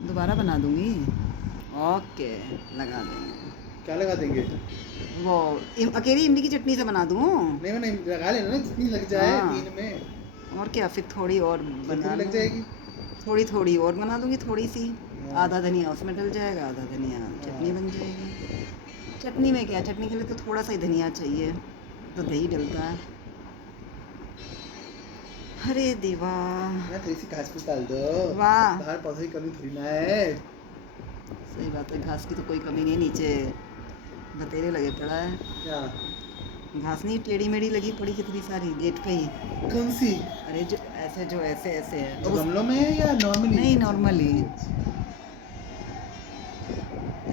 दोबारा बना दूंगी। ओके, लगा देंगे। क्या लगा देंगे? वो अकेली इमली की चटनी से बना दूँ। नहीं मैंने लगा लेना ना, जितनी लग जाए हाँ, दिन में और क्या, फिर थोड़ी और कितनी बना लग लूँ। जाएगी? थोड़ी थोड़ी और बना दूंगी, थोड़ी सी। हाँ आधा धनिया उसमें डल जाएगा, आधा धनिया चटनी हाँ। बन जाएगी। चटनी में क्या, चटनी के लिए तो थोड़ा सा ही धनिया चाहिए, तो दही डलता है। अरे देवा। ना थोड़ी सी घास फूस डाल दो। वाह, बाहर पौधे की कमी थोड़ी ना है। सही बात है, घास की तो कोई कमी नहीं है, नीचे बतेरे लगे पड़ा है। क्या? घास नहीं, टेढ़ी मेढ़ी लगी पड़ी कितनी सारी गेट पे ही। कौन सी? अरे जो ऐसे ऐसे है जो तो उस। गमलों में है या नॉर्मली? नहीं, अच्छा नॉर्मली नॉर्मली, अच्छा।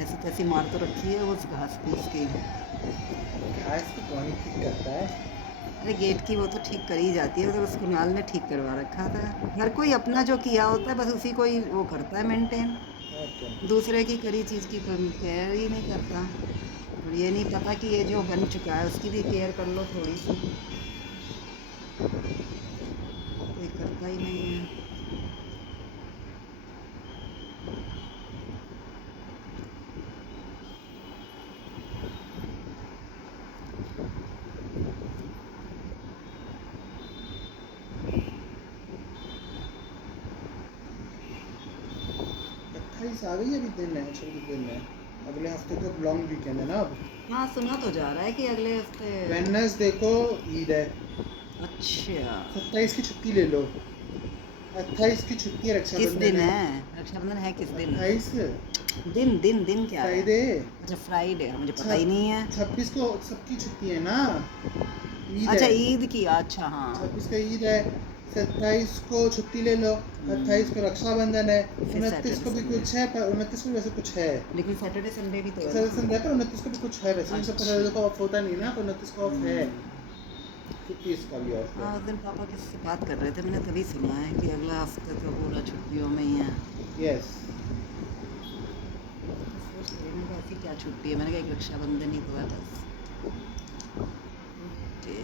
ऐसी तैसी मार तो रखी है उस घास फूस की। घास को कौन ठीक करता है? अरे गेट की वो तो ठीक करी जाती है, तो उस कुणाल ने ठीक करवा रखा था। हर कोई अपना जो किया होता है बस उसी को ही वो करता है मेंटेन। और क्या। दूसरे की करी चीज़ की कोई केयर ही नहीं करता। और ये नहीं पता कि ये जो बन चुका है उसकी भी केयर कर लो थोड़ी सी। कोई करता ही नहीं है। अट्ठाईस आ गई अभी दिन है, छोटी दिन है। अगले हफ्ते तो लॉन्ग वीकेंड है ना अब। हाँ, सुना तो जा रहा है कि अगले हफ्ते। वेडनेसडे को ईद है। अच्छा, 27 की छुट्टी ले लो। 28 की छुट्टी है, किस रक्षाबंधन दिन है। है? रक्षाबंधन है किस दिन? 28 दिन दिन दिन क्या है? फ्राइडे। अच्छा, फ्राइडे, मुझे पता ही नहीं है। 26 को सबकी छुट्टी है ना, ईद अच्छा, है। ईद की, अच्छा हाँ। 26 को ईद है, 27 को छुट्टी ले लो। 28 को रक्षाबंधन है। फिर 29 सैटरडे को भी संडे। कुछ है, पर 29 को भी वैसे कुछ है। लेकिन सैटरडे संडे भी तो है सैटरडे ना। संडे पर 29 को भी कुछ है, वैसे भी सबका अच्छा। सैटरडे को ऑफ होता नहीं ना, पर 29 को ऑफ है। हम्म। 30 का भी ऑफ है। हाँ, उस दिन पापा किससे बात कर रहे थे, मैंने तभी सुना है कि अगला हफ्ते तो पूरा छुट्टियों में ही है। यस। तो सोच रही हूँ कि ऐसी क्या छुट्टी है, मैंने कहा एक रक्षाबंधन ही तो है बस। ओके।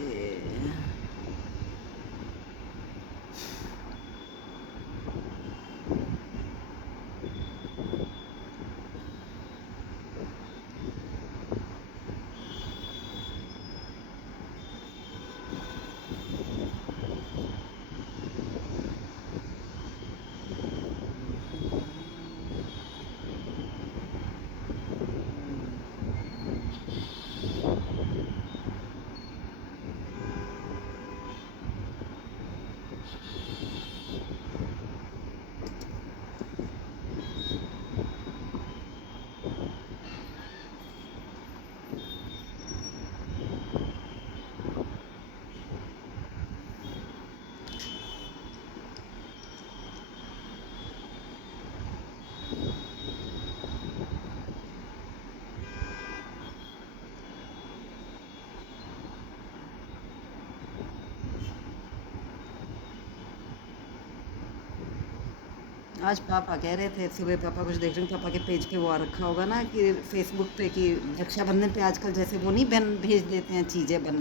आज पापा कह रहे थे, सुबह पापा कुछ देख रहे हैं, पापा के पेज पे वो आ रखा होगा ना कि फेसबुक पे कि रक्षाबंधन पे आजकल जैसे वो नहीं बन भेज देते हैं चीज़ें बन।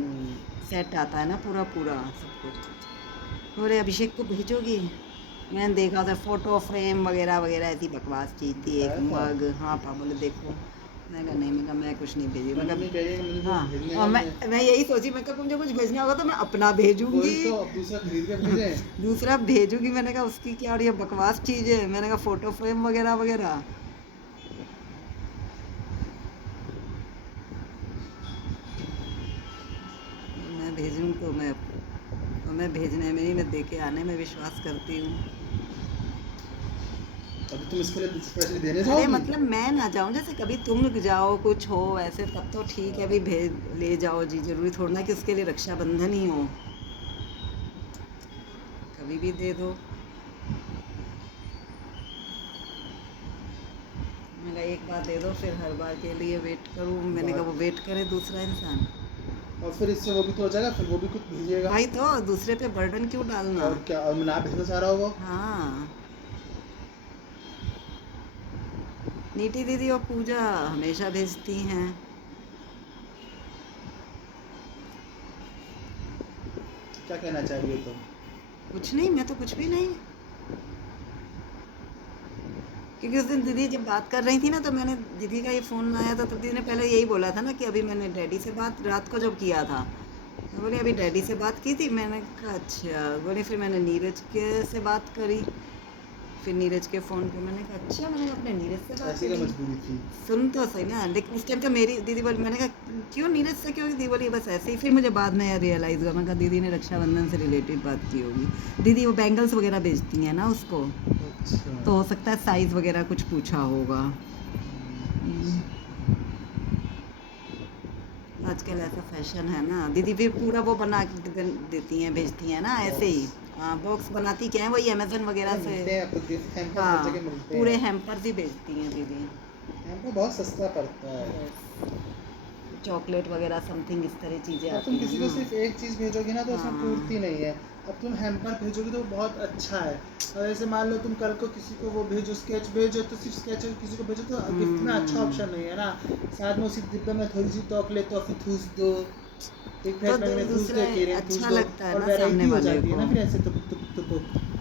सेट आता है ना पूरा पूरा सब कुछ। बोले अभिषेक को भेजोगी? मैंने देखा था फोटो फ्रेम वगैरह वगैरह, ऐसी बकवास चीज़ थी, एक बताया था। मग। हाँ पापा बोले देखो। मैं कहा नहीं, मैं कहा मैं कुछ नहीं भेजी, मैं मम्मी कह रही है मुझे कहा कुछ हाँ। भेजने और का मैं मैं। मैं यही सोची, मैं कहा मुझे कुछ भेजना होगा तो मैं अपना वही भेजूंगी। तो, अब दूसरा खरीद के भेजें। दूसरा भेजूंगी, मैंने कहा उसकी क्या, और ये बकवास चीज़ है, मैंने कहा फोटो फ्रेम वगैरह वगैरह। मैं भेजूँ तो मैं भेजने में नहीं, मैं दे के आने में विश्वास करती हूँ। अभी तुम इसके लिए स्पेशली देने अरे जाओगी? मतलब मैं ना जाऊँ, जैसे कभी तुम जाओ कुछ हो ऐसे तब तो ठीक है, अभी भेज ले जाओ जी, जरूरी थोड़ा ना कि उसके लिए रक्षाबंधन ही हो, कभी भी दे दो। मैंने कहा एक बार दे दो, फिर हर बार के लिए वेट करूँ, मैंने कहा वो बात। वेट करे दूसरा इंसान। और फिर इससे वो भी तो हो जाएगा, फिर वो भी कुछ भेजेगा। भाई तो दूसरे पे बर्डन क्यों डालना। और क्या, और मैं ना भेजना चाह रहा हूँ वो। हाँ। नीति दीदी और पूजा हमेशा भेजती हैं। क्या कहना चाह रही हो तुम? कुछ नहीं, मैं तो कुछ भी नहीं। क्योंकि उस दिन दीदी जब बात कर रही थी ना, तो मैंने दीदी का ये फ़ोन आया था, तो दीदी ने पहले यही बोला था ना कि अभी मैंने डैडी से बात रात को जब किया था, तो बोले अभी डैडी से बात की थी। मैंने कहा अच्छा। बोले फिर मैंने नीरज के से बात करी, फिर नीरज के फ़ोन पे मैंने कहा अच्छा, मैंने अपने नीरज से बात ऐसी क्या करी। मजबूरी थी? सुन तो सही ना, लेकिन उस टाइम तो मेरी दीदी बोली, मैंने कहा क्यों नीरज से, क्यों? दीदी बोली बस ऐसे ही। फिर मुझे बाद में रियलाइज़ हुआ, मैंने कहा दीदी ने रक्षाबंधन से रिलेटेड बात की होगी। दीदी वो बैंगल्स वगैरह बेचती हैं ना उसको, अच्छा। तो हो सकता है साइज़ वगैरह कुछ पूछा होगा। आजकल ऐसा फैशन है ना, दीदी भी पूरा वो बना के देती हैं, भेजती हैं ना ऐसे ही। हाँ, बॉक्स बनाती क्या है, वही अमेजन वगैरह से। मिलते हैं अब तो गिफ्ट हैम्पर हर हाँ, जगह मिलते पूरे हैं। हैम्पर्स ही भेजती हैं दीदी। हैम्पर बहुत सस्ता पड़ता है। यस, चॉकलेट वगैरह समथिंग इस तरह चीज़ें अब आती तुम हैं किसी को ना। सिर्फ एक चीज़ भेजोगे ना तो उसमें हाँ। पूर्ति नहीं है। अब तुम हैम्पर भेजोगे तो बहुत अच्छा है। और ऐसे मान लो तुम कल को किसी को वो भेजो, स्केच भेजो, तो सिर्फ स्केच किसी को भेजो तो गिफ्ट में अच्छा ऑप्शन नहीं है ना। साथ में उसी डिब्बे में थोड़ी सी चॉकलेट टॉफी ठूस दो, एक तो फ्रेश में ठूस दो, दूसरा एक केरियन ठूस अच्छा दो, लगता है और ना सामने वैरायटी हो वाले जाती है को। ना फिर ऐसे तो।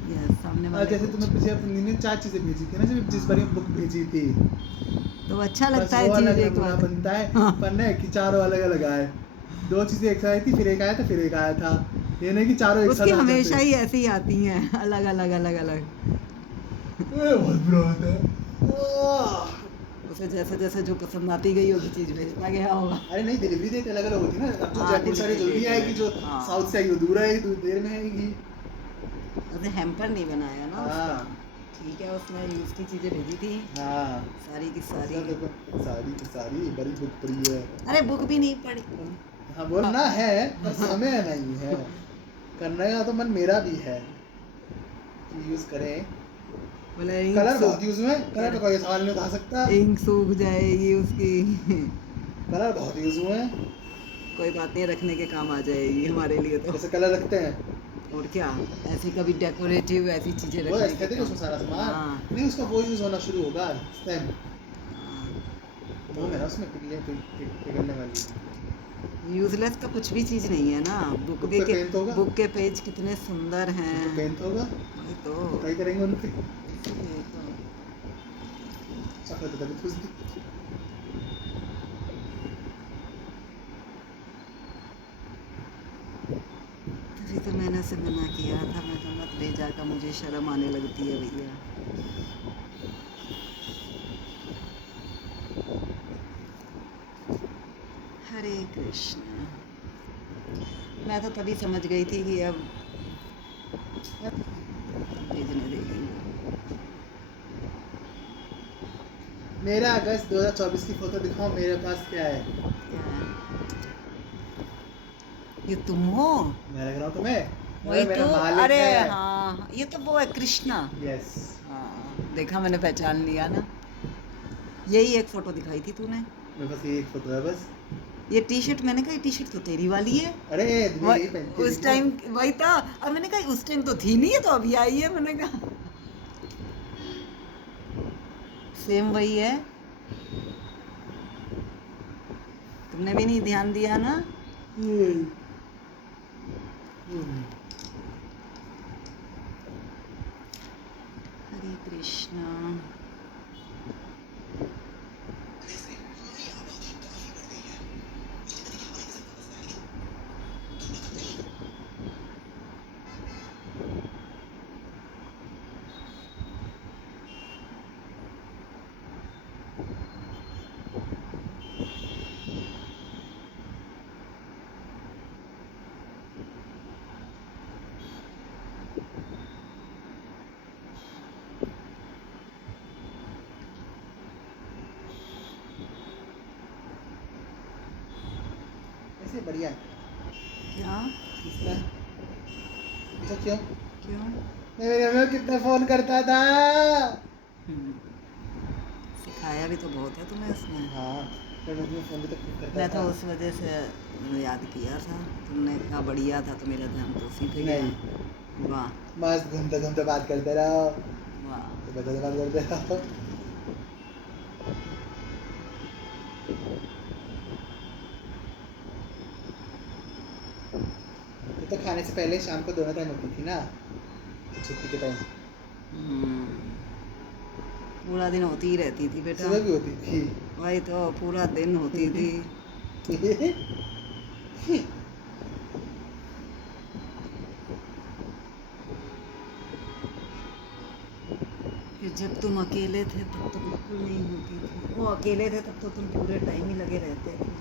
यस, सामने और वाले जैसे को तुम्हें अच्छा। पीछे अपनी ने 4 चीज़ें भेजी थी ना, जब जिस बार ये बुक भेजी थी, तो अच्छा बस लगता है वो अलग चीज़ एक नमूना बार। बनता है। हाँ। पर है कि चारों अलग अलग आए। 2 चीज़ें एक साथ आई थी, फिर एक आया था, फिर एक आया था। ये नहीं कि चारों एक उसकी साथ आ हमेशा जाते। ही ऐसी ही आती हैं, अलग अलग अलग अलग। बहुत बुरा होता है। उसे जैसे जैसे जो पसंद आती गई होगी चीज़ भेजता गया होगा। अरे नहीं, डिलीवरी डेट अलग अलग होती है ना। अब जो हाँ, जयपुर से आ रही है डिलीवरी जल्दी डेट आएगी, जो अलग। हाँ, साउथ से आएगी वो दूर आएगी, दूर देर में आएगी। उसने हैम्पर नहीं बनाया ना उसका। हाँ ठीक है, उसने यूज़ की चीज़ें भेजी थी हाँ। सारी की इसका सारी। देखो, सारी की सारी बड़ी बुक पड़ी है। अरे बुक भी नहीं पढ़ी। हाँ बोलना है पर समय नहीं है। करने का तो मन मेरा भी है कि यूज़ करें। बोले कलर बहुत यूज़ में, कलर तो कोई सवाल नहीं उठा सकता। इंक सूख जाएगी उसकी। कलर बहुत यूज़ हुए हैं। कोई बात नहीं, रखने के काम आ जाएगी हमारे लिए तो। जैसे कलर रखते हैं, और क्या, ऐसी कभी डेकोरेटिव ऐसी चीज़ें वो रखने के एस्थेटिक उसमें सारा काम। सामान। हाँ, नहीं उसका वो यूज़ होना शुरू होगा, स्टेम। हाँ, वो मेरा उसमें पिघलने वाली। यूजलेस तो कुछ भी चीज़ नहीं है ना। बुक बुक भी पे के पेंट होगा, बुक के पेज कितने सुंदर हैं। बुक पे पेंट होगा, वही तो। पुताई करेंगे उन पे। इसीलिए तो। चॉकलेट तभी ठूस दी। तभी तो मैंने उसे मना किया था, मैं कहा मत भेजा का, मुझे शर्म आने लगती है भैया। हरे कृष्ण। मैं तो तभी समझ गई थी कि अब भेजने देगी वो। मेरा अगस्त 2024 की फोटो दिखाओ, मेरे पास क्या है। क्या है? ये तुम हो? मैं लग रहा हूँ तुम्हें? वही मेरा तो। मालिक अरे है। हाँ, ये तो वो है कृष्णा। यस। हाँ, देखा, मैंने पहचान लिया ना। यही एक फोटो दिखाई थी तूने। मेरे पास ये एक फोटो है बस। ये टी शर्ट, मैंने कहा ये टी शर्ट तो तेरी वाली है। अरे तुम्हें यही पहनती उस टाइम वही था। अब मैंने कहा उस टाइम तो थी नहीं है, तो अभी आई है। मैंने कहा सेम वही है। तुमने भी नहीं ध्यान दिया ना। हरे कृष्णा। ऐसे बढ़िया। क्या? इसका अच्छा क्यों? क्यों? मेरे अम्मी को कितना फोन करता था। हम्म, सिखाया भी तो बहुत है तुम्हें उसने। हाँ, पर मुझे फोन भी तो खूब करता मैं तो था। उस वजह से याद किया था। तुमने कहा बढ़िया था, तो मेरा ध्यान तो उसी पे गया। नहीं, वाह। मस्त घूमते घूमते बात करते रहो, वाह। तो बच्चे से बात करते रहो। ये तो खाने से पहले शाम को दोनों टाइम होती थी ना, छुट्टी के टाइम। हम्म, पूरा दिन होती ही रहती थी बेटा। सुबह भी होती थी। वही तो पूरा दिन होती थी। फिर जब तुम अकेले थे तब तो बिल्कुल नहीं होती थी। वो अकेले थे तब तो तुम पूरे टाइम ही लगे रहते थे।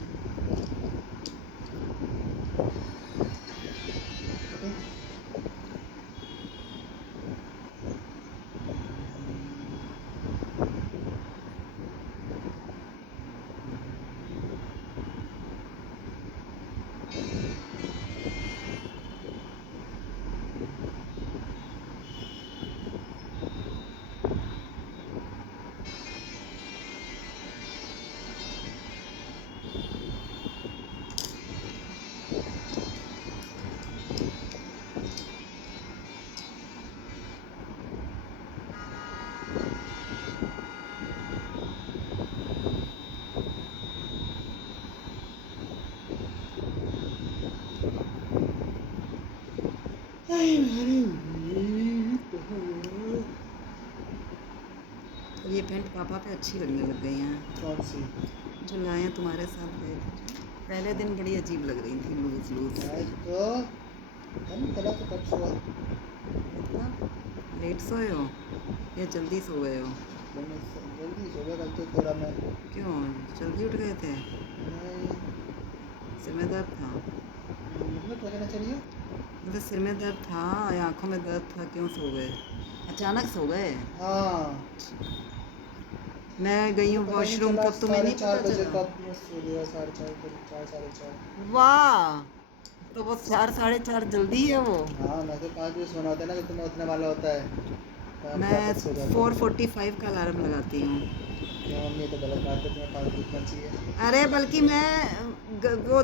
अब ये पैंट पापा पे अच्छी लगने लग गई हैं। कौन सी? जो लाए तुम्हारे साथ गए थे, पहले दिन बड़ी अजीब लग रही थी, लूज लूज। तो हम कल तो कब सोया? इतना लेट सोए हो या जल्दी सो गए हो? मैंने जल्दी सो गया कल तो थोड़ा मैं। क्यों जल्दी उठ गए थे? नहीं, सिर में दर्द था? मतलब क्या कहना चाहिए? मतलब सिर में दर्द था या आँखों में दर्द था, क्यों सो गए? अचानक सो गए? हाँ, मैं गई हूँ पता नहीं वॉशरूम चला, तब तुम्हें नहीं 4:30 पता बजे चला? कब मैं सो गया, 4:30 साढ़े चार। वाह, तो वो 4 साढ़े 4 जल्दी है वो। हाँ, मैं तो 5 बजे सोना होता है ना, जब तुम्हें उठने वाला होता है तो हम मैं वापस सो जाते हैं। 4:45 का अलार्म लगाती हूँ। क्यों मम्मी, ये तो गलत बात है, तुम्हें 5 बजे उठना चाहिए। अरे बल्कि मैं वो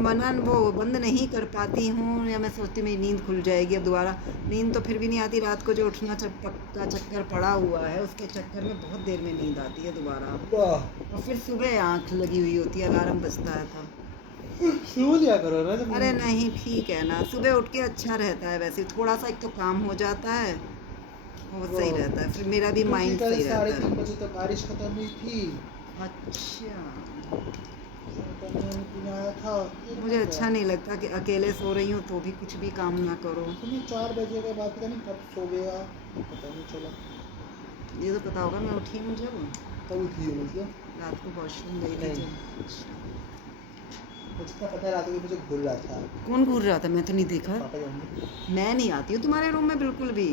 मनन वो बंद नहीं कर पाती हूँ, या मैं सोचती मेरी नींद खुल जाएगी अब दोबारा। नींद तो फिर भी नहीं आती, रात को जो उठना पक्का चक्कर पड़ा हुआ है उसके चक्कर में बहुत देर में नींद आती है दोबारा। वाह, और फिर सुबह आँख लगी हुई होती है, अलार्म बजता है तब। सो लिया करो ना जब। अरे नहीं ठीक है ना, सुबह उठ के अच्छा रहता है वैसे, थोड़ा सा एक तो काम हो जाता है, वो सही रहता है, फिर मेरा भी माइंड सही रहता 3:30 है। बजे तक बारिश खत्म हुई थी। अच्छा, तो मैं पीने आया था। मुझे अच्छा नहीं लगता कि अकेले सो रही हूँ तो भी कुछ भी काम ना करो। तुम्हें 4 बजे के बाद पता नहीं कब सो गया, पता नहीं चला। ये तो पता होगा मैं उठी हूँ जब कब उठी हो मतलब? रात को वॉशरूम गई थी नहीं। जब। अच्छा। मुझे तो पता है, रात को मुझे घूर रहा था। कौन घूर रहा था? मैं तो नहीं देखा। पापा जाऊंगे मैं नहीं आती हूँ तुम्हारे रूम में बिल्कुल भी।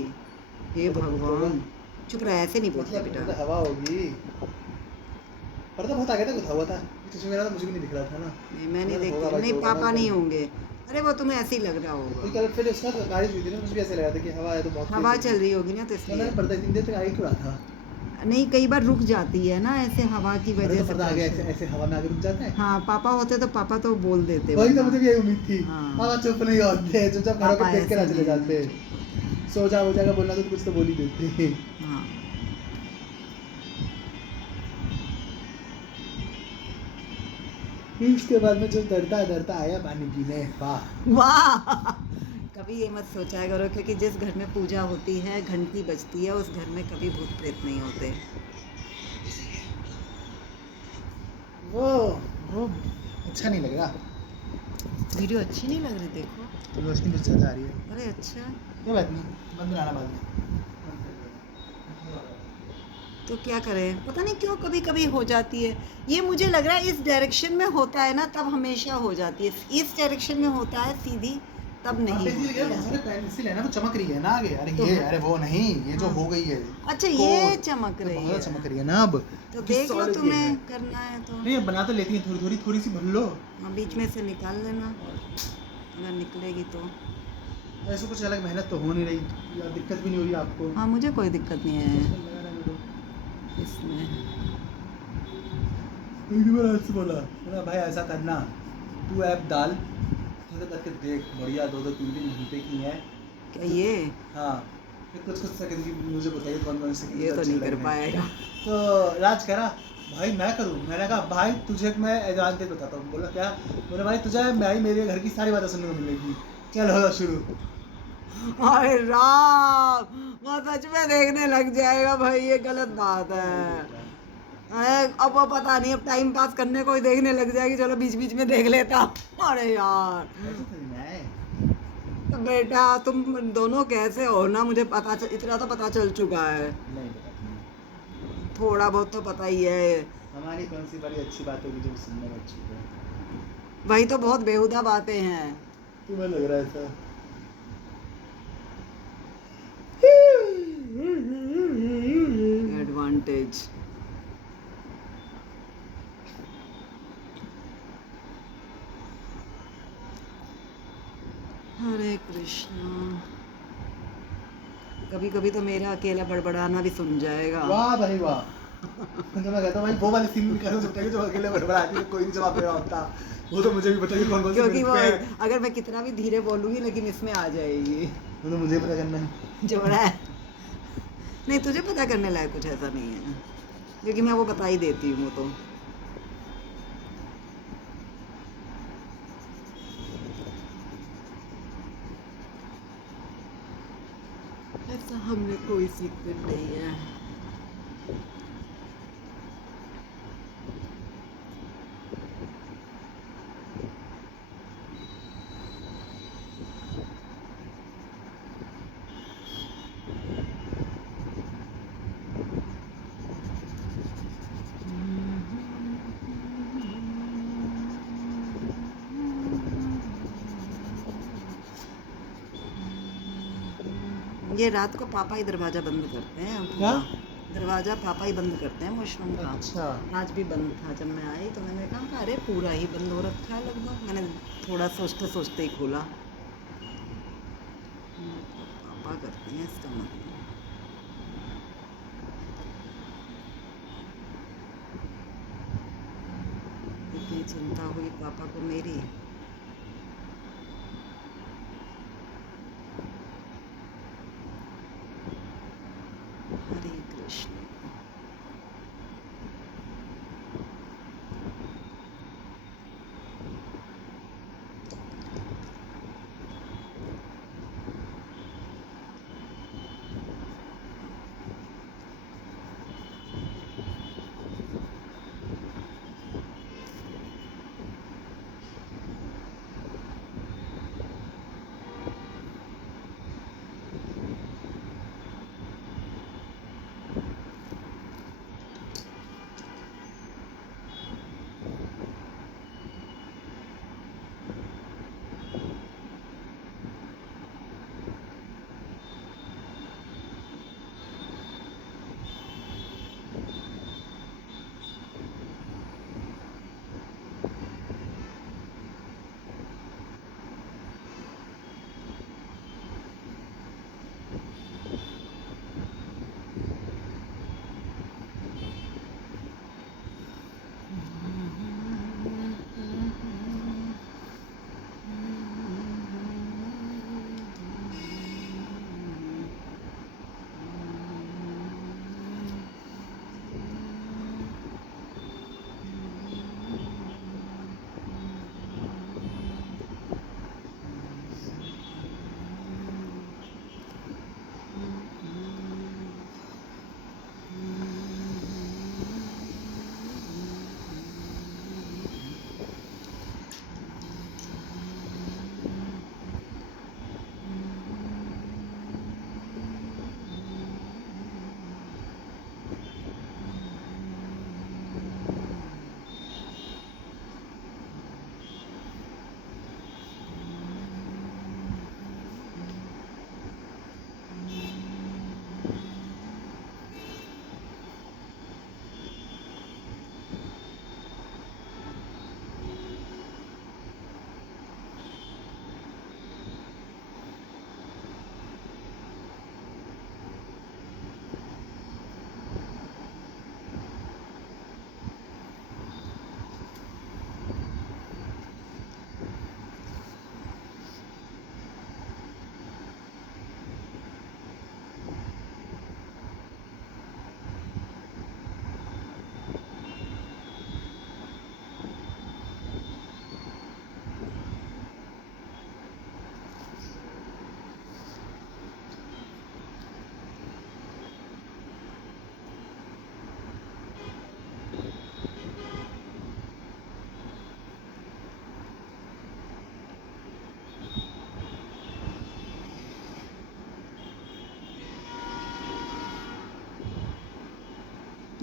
हे तो भगवान, चुप रह, ऐसे नहीं बोलते मतलब बेटा। हवा होगी। पर्दा बहुत आगे तक उठा हुआ था, चश्मे मेरा तो मुझे भी नहीं दिख रहा था ना। नहीं मैं नहीं होगा देखती, भाई, नहीं होगा पापा ना, नहीं होंगे। अरे वो तुम्हें ऐसे ही लग रहा तो होगा, कल फिर उसका बारिश हुई थी ना, मुझे भी ऐसे लगा था कि हवा है तो बहुत तेज हवा होगी। चल रही होगी ना तो तो इसलिए। मैंने पर्दा इतनी देर तक आगे क्यों रहा था? नहीं कई बार रुक जाती है ना ऐसे हवा की अरे वजह तो से। पर्दा आगे ऐसे ऐसे हवा में आगे रुक जाता है। हाँ पापा होते तो पापा तो बोल देते वही तो वरना। मुझे भी यही उम्मीद थी। हाँ। पापा चुप नहीं होते, चुपचाप खड़े पापा होकर देख के ना ऐसे चले नहीं जाते। हैं। सो जा हो जाएगा बोलना तो कुछ तो बोल ही देते। हाँ। उसके बाद में जो डरता डरता आया पानी पीने। वाह वाह, कभी ये मत सोचा करो, क्योंकि जिस घर में पूजा होती है घंटी बजती है उस घर में कभी भूत प्रेत नहीं होते। वो अच्छा नहीं लग रहा। वीडियो अच्छी नहीं लग रही, देखो। रोशनी कुछ ज़्यादा आ रही है। अरे अच्छा, कोई बात नहीं, बंद कराना बाद में। तो क्या करें, पता नहीं क्यों कभी कभी हो जाती है। ये मुझे लग रहा है इस डायरेक्शन में होता है ना तब हमेशा हो जाती है, इस डायरेक्शन में होता है सीधी तब नहीं होती है। बहुत सारे पेंसिल है ना, वो चमक रही है ना आगे। अरे तो ये, हाँ। अरे वो नहीं, ये जो हाँ। हो गई है। अच्छा ये तो चमक रही बहुत है, चमक रही है ना अब। तो क्योंकि देख लो solid ये तुम्हें है। करना है तो। नहीं अब बना तो लेती है, थोड़ी सी भर लो। हाँ बीच में से निकाल लेना अगर निकलेगी तो। ऐसे कुछ अलग मेहनत तो हो नहीं रही या दिक्कत भी नहीं हो रही आपको। हाँ मुझे कोई दिक्कत नहीं है लगाना मेरे को। इसमें। एक बार ऐसे बोला भाई ऐसा करना, तू ऐप डाल, ऐसे करके देख, बढ़िया 2-3 घंटे की है। क्या ये? हाँ, फिर कुछ सेकंड की मुझे बताइए कौन से ये तो नहीं कर पाएगा। तो राज कह रहा भाई मैं करूँ। मैंने कहा भाई तुझे मैं एजाज दे बताता हूँ। बोला क्या? बोले भाई तुझे भाई मेरे घर की सारी बातें सुनने को मिलेगी। चल हो शुरू। अरे राम, वो सच में देखने लग जाएगा भाई, ये गलत बात है। अब वो पता नहीं, अब टाइम पास करने को ही देखने लग जाएगी, चलो बीच बीच में देख लेता हूँ। अरे यार ऐसा थोड़ी ना है। तो बेटा तुम दोनों कैसे हो ना, मुझे इतना तो पता चल चुका है, नहीं पता तुम्हें। थोड़ा बहुत तो पता ही है। हमारी कौन सी बड़ी अच्छी बात होगी जो सुनने में अच्छी है। वही तो बहुत बेहुदा बातें हैं। तुम्हें लग रहा है ऐसा? एडवांटेज। हरे कृष्णा। कभी कभी तो मेरा अकेला बड़बड़ाना भी सुन जाएगा। वाह भाई वाह। तो मैं कहता हूँ भाई वो वाले सीन भी कर सकते हैं जो अकेले बड़बड़ाती है, कोई नहीं जवाब दे रहा होता। वो तो मुझे भी बताइए कौन कौन से क्योंकि वो मिनट पे अगर मैं कितना भी धीरे बोलूंगी लेकिन इसमें आ जाएगी। वो तो मुझे पता करना है। जोड़ा है। नहीं तुझे पता करने लायक कुछ ऐसा नहीं है, क्योंकि मैं वो बता ही देती हूँ वो तो। ऐसा हमने कोई सीक्रेट नहीं है। ये रात को पापा ही दरवाजा बंद करते हैं क्या? दरवाजा पापा ही बंद करते हैं वॉशरूम का। अच्छा। आज भी बंद था, जब मैं आई तो मैंने कहा अरे पूरा ही बंद हो रखा है लगभग, मैंने थोड़ा सोचते सोचते ही खोला। पापा करते हैं इसका मतलब। इतनी चिंता हुई पापा को मेरी। हरे कृष्ण।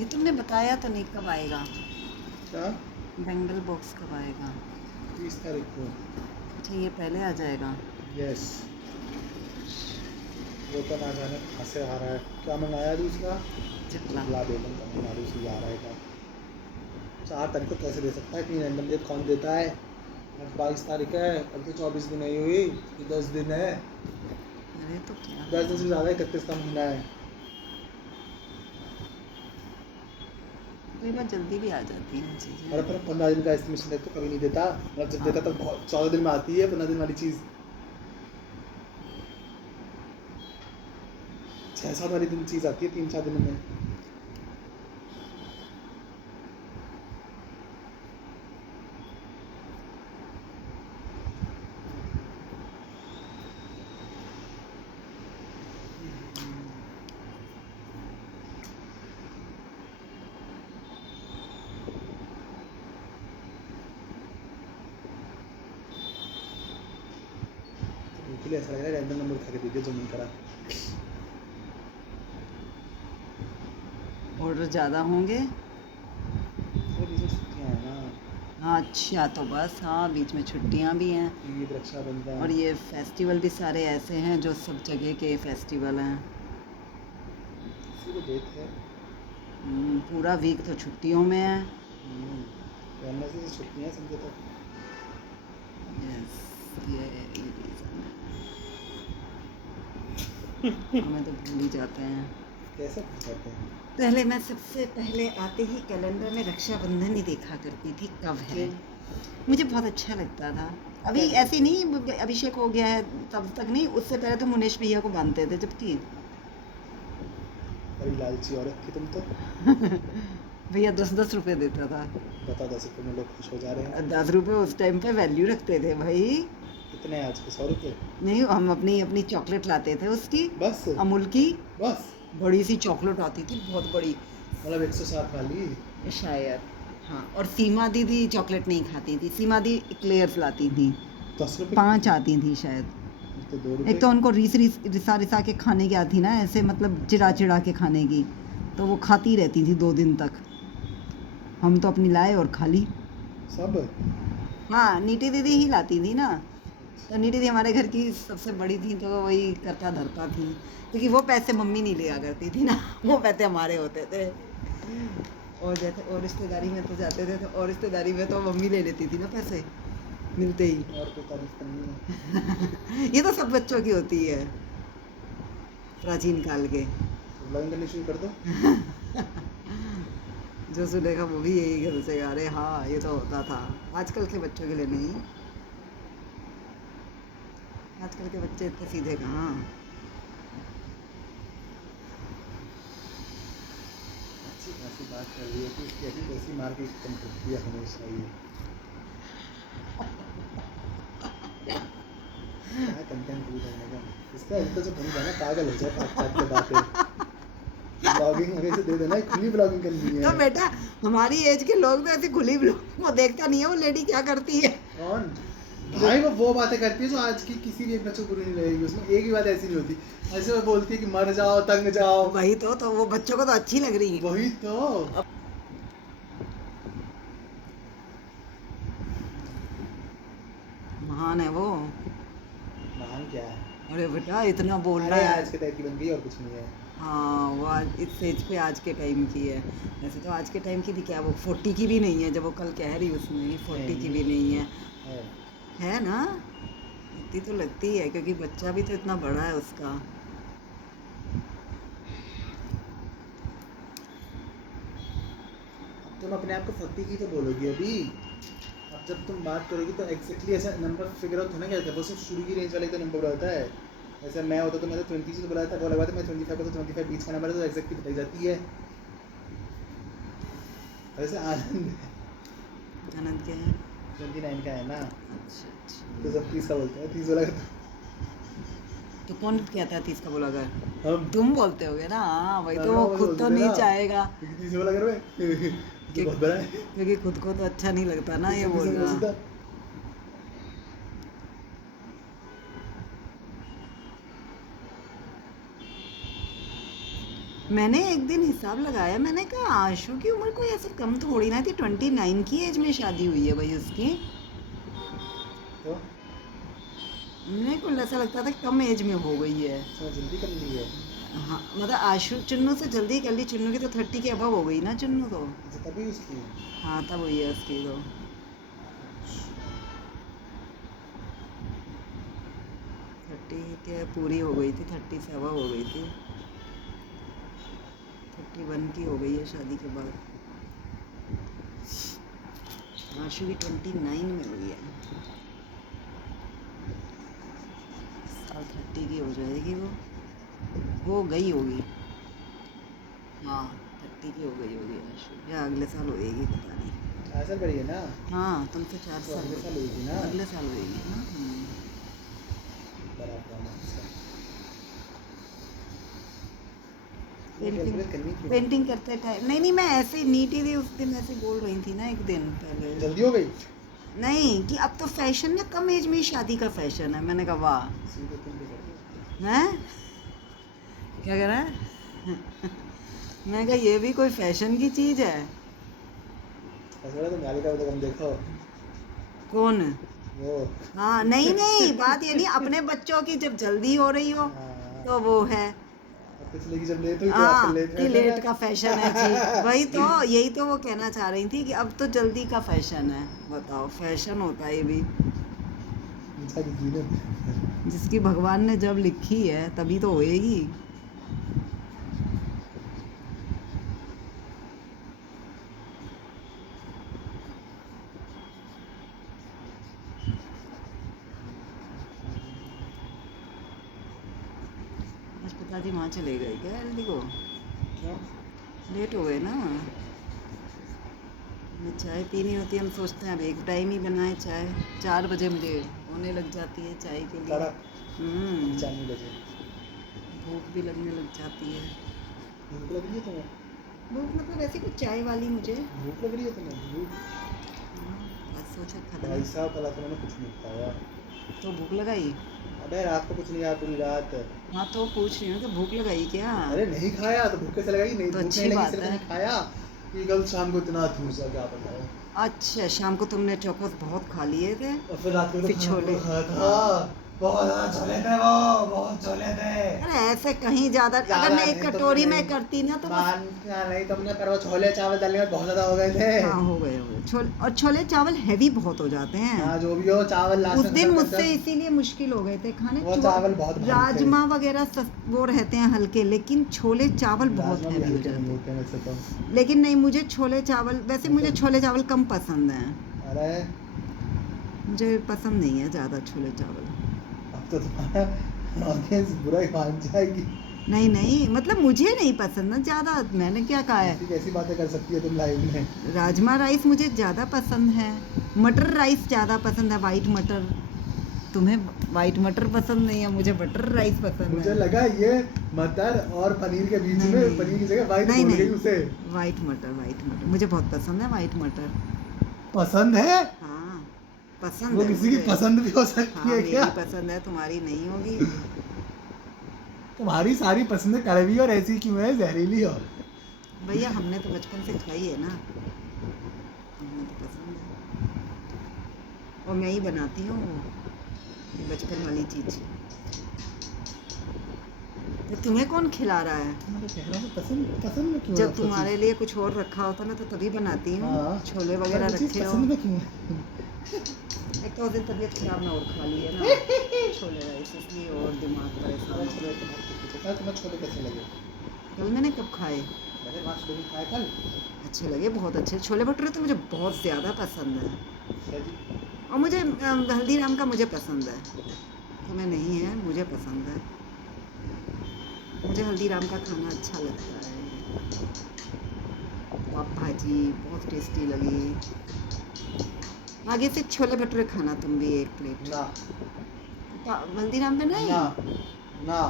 ये तुमने बताया तो नहीं, कब आएगा क्या बेंगल बॉक्स, कब आएगा? 30 तारीख को। अच्छा, ये पहले आ जाएगा। यस, वो तो ना जाने कहाँ से आ रहा है। क्या मंगाया दूसरा? चिपला। चिपला बेगम तमिलनाडु से आ रहेगा। 4 तारीख को कैसे दे सकता है? इतनी रैंडम डेट कौन देता है? आज 22 तारीख है, अब तो 24 दिन नहीं हुई, ये 10 दिन है। अरे तो क्या 10 दिन से ज़्यादा, 31 का महीना है। कई बार जल्दी भी आ जाती हैं चीज़ें। और फिर 15 दिन का एस्टिमेशन तो कभी नहीं देता, मतलब जब देता तो 14 दिन में आती है 15 दिन वाली चीज़। 6-7 वाली दिन चीज़ आती है 3-4 दिन में। बिल्कुल ऐसा लग रहा है रैंडम नंबर उठा के दे दिया जो मन करा। ऑर्डर ज़्यादा होंगे। अरे बीच में छुट्टियाँ हैं ना, हाँ अच्छा, तो बस हाँ, बीच में छुट्टियाँ भी हैं। ईद, रक्षाबंधन। और ये फेस्टिवल भी सारे ऐसे हैं जो सब जगह के फेस्टिवल हैं। इसी को डेट है। पूरा वीक तो छुट्टियों में है। वेडनेसडे से छुट्टियाँ समझे तो। यस, ये रीज़न है। हमें तो भूल ही जाते हैं। कैसे पूछ जाते हैं? पहले मैं सबसे पहले आते ही कैलेंडर में रक्षाबंधन ही देखा करती थी कब है। मुझे बहुत अच्छा लगता था। अभी ऐसे नहीं, अभिषेक हो गया है तब तक नहीं, उससे पहले तो मुनेश भैया को बांधते थे जबकि। बड़ी लालची औरत थी तुम तो। भैया 10-10 रुपए देता था। बता 10 रुपये में लोग खुश हो जा रहे हैं। 10 रुपए उस टाइम पे वैल्यू रखते थे भाई। कितने आज के? 100 रुपये? नहीं, हम अपनी अपनी चॉकलेट लाते थे उसकी, बस अमूल की बस, बड़ी सी चॉकलेट आती थी, बहुत बड़ी मतलब 107 वाली। शायद। हाँ, और सीमा दीदी चॉकलेट नहीं खाती थी, सीमा दी इक्लेयर्स लाती थी, 10 रुपये 5 आती थी शायद। तो 2 एक रुपये। तो उनको रिसा रिसा के खाने की आती ना, ऐसे मतलब चिड़ा चिड़ा के खाने की, तो वो खाती रहती थी 2 दिन तक। हम तो अपनी लाए और खा ली। सब। हाँ, नीटी दीदी ही लाती थी ना, तो नीटी दीदी हमारे घर की सबसे बड़ी थी, तो वही करता धरता थी, क्योंकि वो पैसे मम्मी नहीं लिया करती थी ना, वो पैसे हमारे होते थे। और जैसे और रिश्तेदारी में तो जाते थे, तो और रिश्तेदारी में तो मम्मी ले लेती थी ना पैसे मिलते ही। और कोई तारीफ करनी है? ये तो सब बच्चों की होती है प्राचीन काल के। तो ब्लॉगिंग करनी शुरू कर दो। जो सुनेगा वो भी यही घर से, अरे हाँ ये तो होता था। आजकल के बच्चों के लिए नहीं, आजकल के बच्चे इतने सीधे कहाँ। अच्छी खासी बात कर रही है कि इसकी ऐसी तैसी मार के खत्म करती है हमेशा ही। क्या कंटेंट पूरी करने का इसका इतना जो बन जाना, पागल हो जाए काट काट के बातें। ब्लॉगिंग आगे से दे देना, खुली ब्लॉगिंग करनी है। तो बेटा, हमारी एज के लोग तो ऐसे खुली वो देखता नहीं है वो लेडी क्या करती है। कौन भाई? वो बातें करती है जो आज की किसी भी एक बच्चों को बुरी नहीं लगेगी। उसमें एक भी बात ऐसी नहीं होती। ऐसे वो बोलती है कि मर जाओ, तंग जाओ। वही तो वो बच्चों को तो अच्छी लग रही है। वही तो। महान है वो। महान क्या है? अरे बेटा, इतना बोल रहा अरे है। आज के टाइप की बन गई और कुछ नहीं है। हाँ, वो आज इस एज पे आज के टाइम की है। वैसे तो आज के टाइम की भी क्या, वो 40 की भी नहीं है, जब वो कल कह रही उसमें 40 की भी नहीं है। है ना, इतनी तो लगती है, क्योंकि बच्चा भी तो इतना बड़ा है उसका। तुम अपने आप को 40 की तो बोलोगी अभी। अब जब तुम बात करोगी तो एग्जैक्टली ऐसा नंबर फिगर आउट होना क्या होता है? वो सिर्फ शुरू की रेंज वाले तो नंबर होता है। ऐसा मैं होता तो मैं तो 20 से तो बुलाया था, वो लगा था मैं 25 का, तो 25 बीच का नंबर है तो एग्जैक्टली बताई जाती है। वैसे आनंद है, आनंद क्या है? 29 का है ना, अच्छा अच्छा। तो सब 30 का बोलते हैं। 30 वाला का तो कौन कहता है 30 का बोला कर? तो हम तुम बोलते होगे ना। हाँ भाई, तो हाँ, वो खुद तो बोलते नहीं ना। चाहेगा, 30 वाला कर भाई जो बहुत बड़ा है। क्योंकि खुद को तो अच्छा नहीं लगता ना ये 30 से बोलना। सीधा। मैंने एक दिन हिसाब लगाया, मैंने कहा आशु की उम्र कोई ऐसे कम थोड़ी ना थी, 29 की एज में शादी हुई है भाई उसकी। तो मेरे को ऐसा लगता था कि कम एज में हो गई है। इसने जल्दी कर ली है। हाँ मतलब आशु चुन्नू से जल्दी कर ली, चुन्नू की तो 30 के अबव हो गई ना चुन्नू तो। अच्छा, तभी उसकी। हाँ तब हुई है उसकी तो। 30 के पूरी हो गई थी, 30 से अबव हो गई थी, 31 की हो गई है शादी के बाद। आशु की 29 में हुई है, साल 30 की हो जाएगी वो, हो गई होगी। हाँ 30 की हो गई होगी आशु, या अगले साल होएगी पता नहीं। 4 साल बड़ी है ना। हाँ तुमसे 4 तो साल अगले साल होगी ना। अगले साल होएगी ना। बराबर है, अच्छा। पेंटिंग कैलकुलेट करनी क्यों? पेंटिंग करते टाइम नहीं मैं ऐसे ही नीटी थी उस दिन, ऐसे बोल रही थी ना एक दिन पहले। जल्दी हो गई। नहीं कि अब तो फैशन है, कम एज में ही शादी का फैशन है। मैंने कहा वाह। सीधे तुम भी कर दो। हैं क्या कह रहा है? मैं कहा ये भी कोई फैशन की चीज़ है। ऐसा तुम गाली का तो कम देखो। कौन? वो हाँ नहीं बात ये नहीं, अपने बच्चों की जब जल्दी हो रही हो हाँ, तो वो है। अब पिछले की जब लेट हुई तो हाँ आजकल लेट कि फैशन है। लेट का फैशन है जी, वही तो, यही तो वो कहना चाह रही थी कि अब तो जल्दी का फैशन है। बताओ फैशन होता है ये भी, इंसान की जीवन। जिसकी भगवान ने जब लिखी है तभी तो होएगी। आज पिताजी वहाँ चले गए क्या हल्दी को? क्यों? लेट हो गए ना। हमें चाय पीनी होती है, हम सोचते हैं अब एक टाइम ही बनाए चाय। 4 बजे मुझे होने लग जाती है चाय के लिए। कड़क हम्म, 4 बजे। भूख भी लगने लग जाती है। भूख लग रही है तुम्हें? भूख मतलब ऐसी कुछ चाय वाली मुझे। भूख लग रही है तुम्हें? भूख? आज सोचा खा भाई साहब कल तो मैंने कुछ नहीं खाया। तो भूख लगाई? अबे रात को कुछ नहीं खाया पूरी रात। हाँ तो पूछ रही हूँ कि भूख लगाई क्या? अरे नहीं खाया तो भूख कैसे लगाई? नहीं तो भूख अच्छी नहीं लगी बात इसलिए तो है। नहीं खाया। कि कल शाम को इतना ठूसा क्या बताऊं। अच्छा शाम को तुमने चौकोस बहुत खा लिए थे। और फिर रात को तो फिर खाना छोले। पूरा खाया था। बहुत ज़्यादा छोले थे वो, बहुत छोले थे। अरे ऐसे कहीं ज्यादा, अगर ज़्यादा मैं एक नहीं, कटोरी तुमने में करती ना तो बस। मानना नहीं तुमने, पर वो छोले चावल डालने में बहुत ज़्यादा हो गए थे। हाँ हो गए छोले, और छोले चावल हैवी बहुत हो जाते हैं। हाँ जो भी हो, चावल लास्ट उस में दिन खत्म मुझसे करते। इसीलिए मुश्किल हो गए थे खाने। वो चावल बहुत भारी थे। राजमा वगैरह वो रहते हैं हल्के, लेकिन छोले चावल बहुत राजमा भी हैवी हो हल्के नहीं जाते होते हैं वैसे तो। हैं। लेकिन नहीं, मुझे छोले चावल, वैसे मुझे छोले चावल कम पसंद हैं। अरे मुझे पसंद नहीं है ज़्यादा छोले चावल। अब तो तुम्हारा ऑडियंस बुरा ही मान जाएगी। नहीं मतलब मुझे नहीं पसंद ना ज़्यादा, मैंने क्या कहा है। ऐसी कैसी बातें कर सकती है तुम लाइव में? राजमा राइस मुझे ज़्यादा पसंद है, मटर राइस ज़्यादा पसंद है, वाइट मटर। तुम्हें वाइट मटर पसंद नहीं है, मुझे बटर राइस पसंद मुझे है। लगा ये मटर और पनीर के बीच नहीं, में नहीं। पनीर की जगह वाइट नहीं बोल गई नहीं उसे। वाइट मटर मुझे बहुत पसंद है, वाइट मटर। पसंद है? हाँ पसंद वो है किसी की मुझे। पसंद भी हो सकती हाँ है मेरी क्या? पसंद है, तुम्हारी नहीं होगी। तुम्हारी सारी पसंदें कड़वी और ऐसी क्यों है, जहरीली हो? भैया हमने तो बचपन से खाई है ना, हमें तो पसंद है। और मैं ही बनाती हूँ वो, ये बचपन वाली चीज़। तो तुम्हें कौन खिला रहा है? मैं तो कह रहा हूँ पसंद में क्यों है जब आपको तुम्हारे चीज़? लिए कुछ और रखा होता ना तो तभी बनाती हूँ। हाँ। छोले पर वगैरह वो चीज़ रखे हो। पसंद में क्यों है? एक तो उस दिन तबीयत खराब ना और खा लिए ना छोले राइस, इसलिए और दिमाग परेशान हो गया। तुम्हें छोले कैसे लगे? कल मैंने कब खाए? मैंने वहाँ छोले खाए कल। अच्छे लगे, बहुत अच्छे छोले भटूरे तो मुझे बहुत ज़्यादा पसंद है। क्या जी? और मुझे हल्दीराम का मुझे पसंद है, तुम्हें नहीं है, मुझे पसंद है। मुझे हल्दीराम का खाना अच्छा लगता है। पाव भाजी बहुत टेस्टी लगी। आगे से छोले भटूरे खाना तुम भी 1 प्लेट। ना हल्दीराम पे नहीं? ना ना।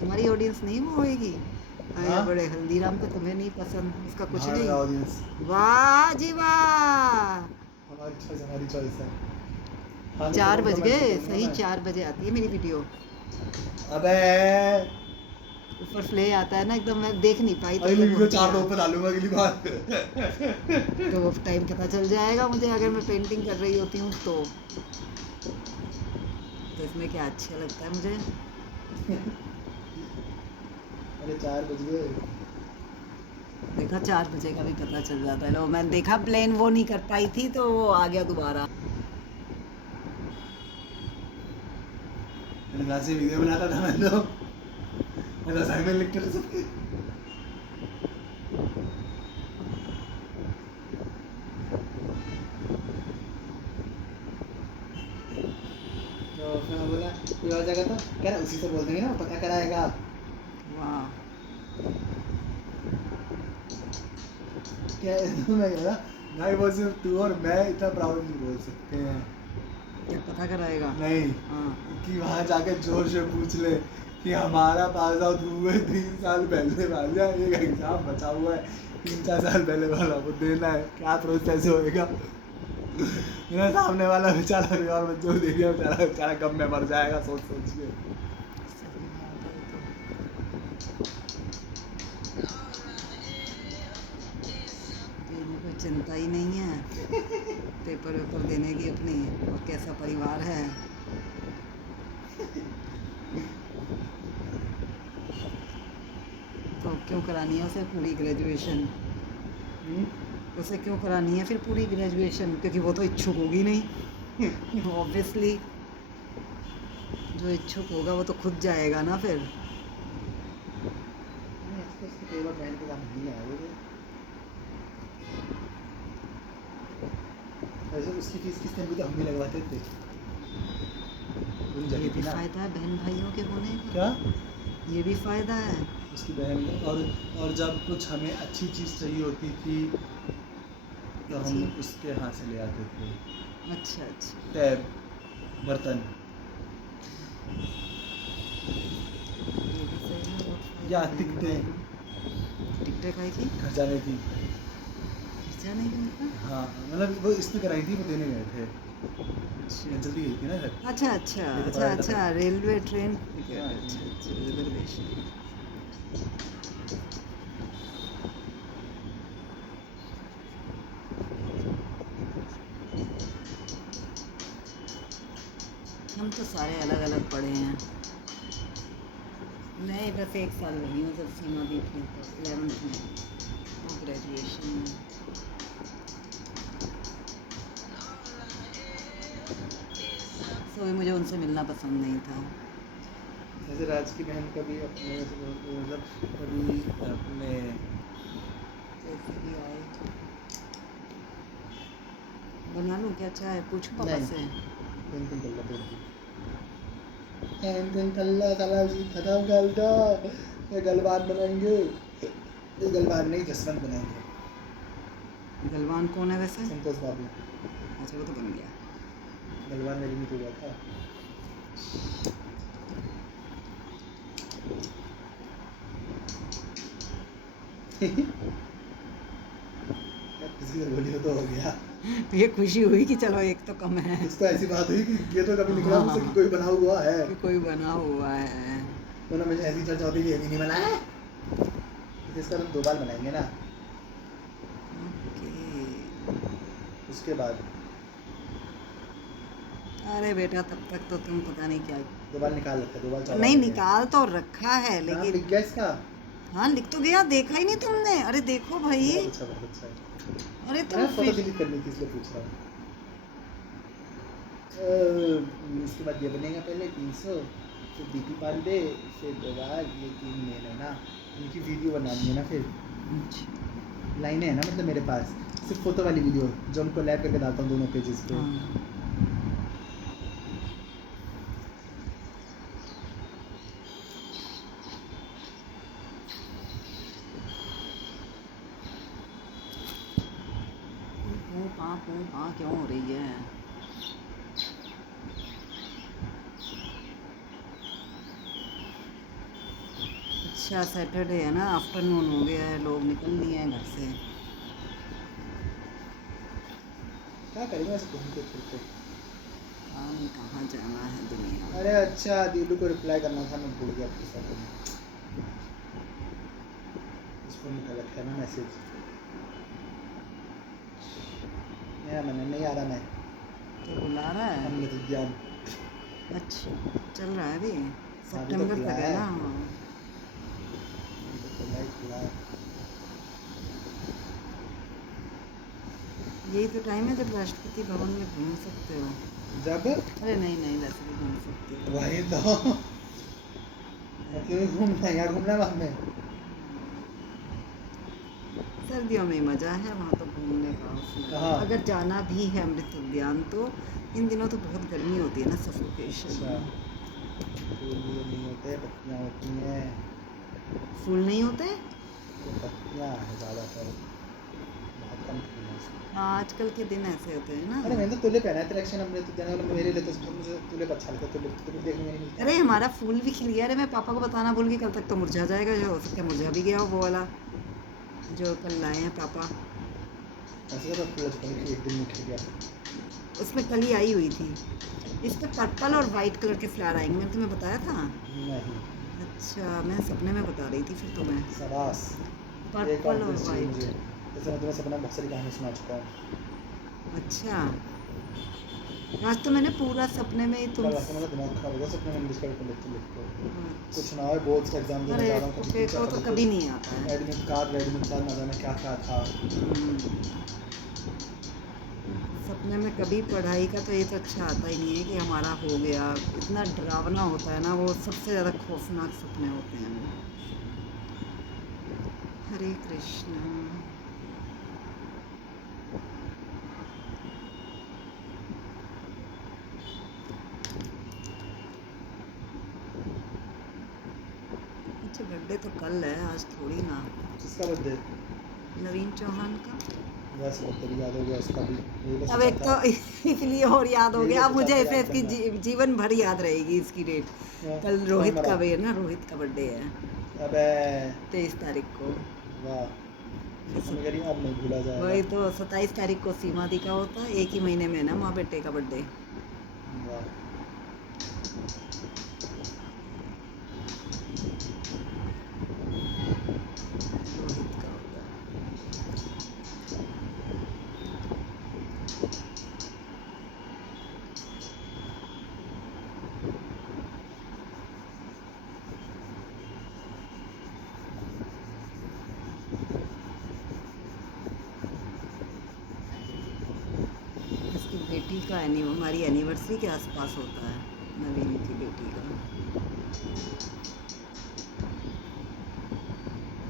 तुम्हारी ऑडियंस नहीं वो होएगी। आया हाँ? बड़े हल्दीराम पे तुम्हें नहीं पसंद, उसका कुछ भाड़ नहीं। का ऑडियंस। वाह जी वाह। हमारी चॉइस है। खाने 4 से बज तो मैं गए करूँगा सही, मैं। 4 बजे आती है मेरी वीडियो। अबे ऊपर फ्ले आता है ना एकदम, मैं देख नहीं पाई अगली तक वीडियो वो 4 किया। ऊपर डालूंगा अगली बार। तो वो टाइम पता चल जाएगा मुझे अगर मैं पेंटिंग कर रही होती हूँ तो इसमें क्या अच्छा लगता है मुझे। अरे 4 बज गए। देखा 4 बजे का भी पता चल जाता है। लो मैंने देखा प्लेन वो नहीं कर पाई थी तो वो आ गया दोबारा। मैंने कहा से वीडियो बनाता था मैं तो। मैं असाइनमेंट लिख कर सबके। तो फिर मैं बोला ये हो जाएगा तो कह रहा उसी से बोल देंगे ना वो पता कराएगा। वाह क्या मैं कह रहा भाई वो सिर्फ तू और मैं इतना प्राउड नहीं बोल सकते हैं। क्या पता कराएगा। नहीं हाँ कि वहाँ जाके जोर से पूछ ले कि हमारा पास आउट हुए 3 साल पहले वाला एक एग्जाम बचा हुआ है 3-4 साल पहले वाला वो देना है क्या प्रोसेस होएगा। मेरा सामने वाला बेचारा भी और बच्चों को दे दिया बेचारा बेचारा गम में मर जाएगा सोच सोच के। सही बात है तो। तो इन्हें कोई चिंता ही नहीं है पेपर वेपर देने की अपनी, और कैसा परिवार है। तो क्यों करानी है उसे पूरी ग्रेजुएशन। उसे क्यों करानी है फिर पूरी ग्रेजुएशन, क्योंकि वो तो इच्छुक होगी नहीं। ऑब्वियसली जो इच्छुक होगा वो तो खुद जाएगा ना फिर। पेपर पहन के काम नहीं आया वो वैसे उसकी फीस किस टाइम भी तो हम भी लगवाते थे। उन ये जगह भी थी ना फायदा है बहन भाइयों के होने का। क्या ये भी फायदा है। उसकी बहन और जब कुछ हमें अच्छी चीज़ चाहिए होती थी तो हम जी। उसके हाथ से ले आते थे। अच्छा अच्छा। टैब बर्तन ये भी सही है, बहुत फायदा या है बहन टिकटें भाई को। टिकटें खाई थी खजाने की। खर्चा नहीं करता। हाँ मतलब वो इसमें कराई थी वो देने गए थे जल्दी गई थी ना घर। अच्छा अच्छा ये तो अच्छा पता अच्छा था। Railway train ticket. हाँ, अच्छा अच्छा रिजर्वेशन। हम तो सारे अलग अलग पढ़े हैं। मैं बस 1 साल रही हूँ जब सीमा दी थी तो 11th में और ग्रेजुएशन में। तो भी मुझे उनसे मिलना पसंद नहीं था। जैसे राज की बहन कभी अपने मतलब कभी अपने जैसे भी आए बना लूँ क्या चाय, पूछूँ पापा नहीं से। पेंटिंग कर लो पेंटिंग कर लो साला जी खत्म कर दो ये गलबान बनाएंगे ये गलबान नहीं जसवंत बनाएंगे। गलवान कौन है वैसे। संतोष बाबू अच्छा वो तो बन गया। गलबान मेरी नहीं हुआ था। किसी को बोलियो तो हो गया। ये खुशी हुई कि चलो एक तो कम है इसको ऐसी बात हुई कि ये तो कभी निकला मुझसे कि कोई बना हुआ है कि कोई बना हुआ है। तो ना मुझे ऐसी चर्चा होती है कि ये भी नहीं बना है तो इसका हम 2 बार बनाएंगे ना ओके। उसके बाद अरे बेटा तब तक तो तुम पता नहीं क्या। 2 बार निकाल रखा 2 बार चौड़ा नहीं कर दिया। निकाल तो रखा है नाम लेकिन। लिख गया इसका हाँ लिख तो गया, देखा ही नहीं तुमने। अरे देखो भाई। बहुत अच्छा है। अरे मैं तुम फोटो फिर डिलीट करनी थी इसलिए पूछ रहा हूँ। इसके बाद ये बनेगा पहले 300 फिर डीपी पाल दे फिर 2 बार ये 3 महीने ना इनकी वीडियो बनानी है ना फिर लाइनें है ना मतलब मेरे पास सिर्फ फोटो वाली वीडियो जो हम कोलैब करके डालता हूँ दोनों पेजेस पे। हाँ। पूँ पाँ क्यों हो रही है। अच्छा सैटरडे है ना, आफ्टरनून हो गया है, लोग निकल लिए हैं घर से। क्या करेंगे ऐसे घूमते फिरते। हाँ कहाँ जाना है दुनिया में। अरे अच्छा दिलू को रिप्लाई करना था मैं भूल गया आपके साथ। फोन में कर रखा है ना मैसेज। मैंने नहीं आ रहा मैं तो बुला रहा है। अमृत उद्यान। अच्छा चल रहा है अभी, अभी तो सितंबर खुला तक है है। ना। हाँ। खुला है। यही तो टाइम है जब राष्ट्रपति भवन में घूम सकते हो। जब अरे नहीं नहीं, वैसे भी घूम सकते हो। वही तो क्यों घूमना है, यहाँ घूमना है वहाँ में। सर्दियों में मज़ा है वहाँ तो घूमने का। कहाँ? अगर जाना भी है अमृत उद्यान तो इन दिनों तो बहुत गर्मी होती है ना, सफोकेशन। अच्छा फूल वूल नहीं होते, पत्तियाँ होती हैं। फूल नहीं होते? तो पत्तियाँ हैं ज़्यादातर, बहुत कम फूल हैं इसमें। हाँ आजकल के दिन ऐसे होते हैं अरे ना। मैंने तो तुले पहना है तिरक्षण अमृत उद्यान वाला, मेरे लिए तो मुझे तुलिप अच्छा लगता है। तुलिप देखने में नहीं मिलता। अरे हमारा फूल भी खिल गया। अरे मैं पापा को बताना भूल गई, कल तक तो मुरझा जाएगा। जो हो सकता है मुरझा भी गया हो, वो वाला जो कल लाए हैं पापा। ऐसे तो फूल तो कहीं एक दिन में खिल गया। उसमें कली आई हुई थी। इस पे पर्पल और वाइट कलर के फ्लावर आएंगे, मैंने तुम्हें बताया था। नहीं अच्छा मैं सपने में बता रही थी फिर तुम्हें। शाबाश, ये पर्पल और कॉन्फिडेंस चाहिए वाइट। मुझे। जैसे मैं तुम्हें सपना बहुत सारी कहानी सुना चुका हूँ। अच्छा आज तो मैंने पूरा सपने में ही तुम। कल रात को मेरा दिमाग खराब हो गया, सपने में इंग्लिश का पेपर लिखते कुछ अच्छा। ना हो, बोर्ड्स का एग्जाम देने अरे जा रहा हूँ, कभी पुपे को तो कभी नहीं आता है। एडमिट कार्ड ना जाने क्या क्या था। सपने में कभी पढ़ाई का तो ये तो अच्छा आता ही नहीं है कि हमारा हो गया। इतना डरावना होता है ना वो, सबसे ज़्यादा खौफनाक सपने होते हैं वो। हरे कृष्णा। अच्छा बर्थडे तो कल है, आज थोड़ी ना। किसका बर्थडे? नवीन चौहान का। वैसे बर्थडे याद हो गया उसका भी, यही बस अब एक सोचा तो इसलिए और याद हो यही गया, बस अब सोचा मुझे था ऐसे याद इसकी करना। जीवन भर याद रहेगी इसकी डेट। हाँ, कल कौन रोहित मरा? का भी है ना, रोहित का बर्थडे है अबे 23 तारीख को। वाह, फिर हमें कह रही अब नहीं भूला जाएगा। वही तो 27 तारीख को सीमा दी का होता है, एक ही महीने में है ना माँ बेटे का बर्थडे। वाह रोहित का होता है। इसकी बेटी का हमारी एनिवर्सरी के आसपास होता है, नवीन की बेटी का।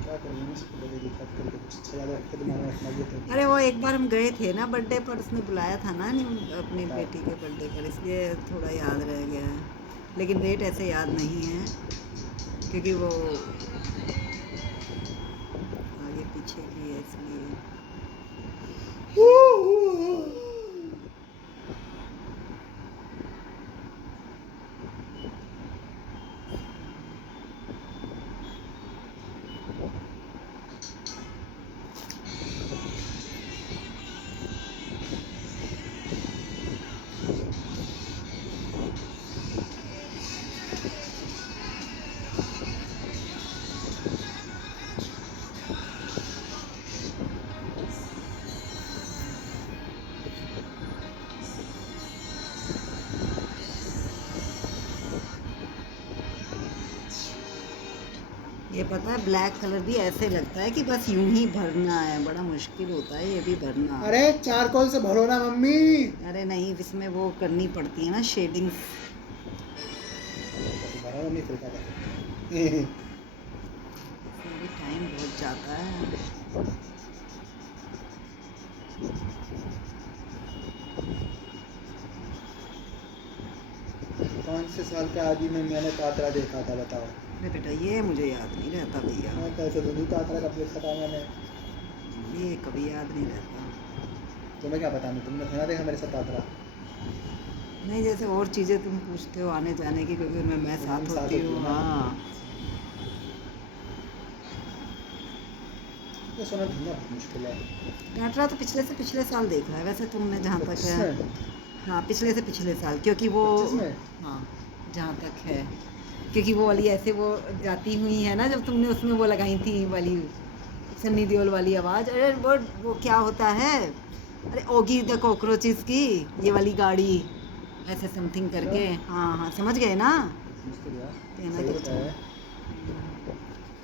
क्या करूँ, इसको बर्थडे लिखा करके कुछ अच्छा याद रख के दिमाग में रखना भी तो। अरे वो एक बार हम गए थे ना बर्थडे पर, उसने बुलाया था ना अपनी बेटी के बर्थडे पर, इसलिए थोड़ा याद रह गया है। लेकिन डेट ऐसे याद नहीं है क्योंकि वो आगे पीछे की है इसलिए। ये पता है ब्लैक कलर भी ऐसे लगता है कि बस यूं ही भरना है, बड़ा मुश्किल होता है ये भी भरना। अरे चारकोल से भरो ना मम्मी। अरे नहीं, इसमें वो करनी पड़ती है ना शेडिंग। भरो मम्मी, फिर क्या करें। इसमें भी टाइम बहुत जाता है। कौन से साल का आदि में मैंने कातरा देखा था बताओ। अरे बेटा ये मुझे याद नहीं रहता भैया, मैं कैसे दूँ कातरा कब देखा था मैंने। ये कभी याद नहीं रहता। तुम्हें क्या पता, नहीं तुमने सुना देखा मेरे साथ कातरा। नहीं जैसे और चीज़ें तुम पूछते हो आने जाने की, क्योंकि उनमें मैं साथ होती हूँ। हाँ ये सोना ढूंढना बहुत मुश्किल है। काटरा तो पिछले से पिछले साल देखा है वैसे तुमने, जहाँ तक 25 है। में? हाँ पिछले से पिछले साल, क्योंकि वो 25 में? हाँ जहाँ तक है, क्योंकि वो वाली ऐसे वो जाती हुई है ना, जब तुमने उसमें वो लगाई थी वाली सन्नी देओल वाली आवाज़। अरे वो क्या होता है, अरे ओगी द कॉकरोचेस की ये वाली गाड़ी, ऐसे समथिंग करके। हाँ हाँ समझ गए ना। कहना क्या चाह-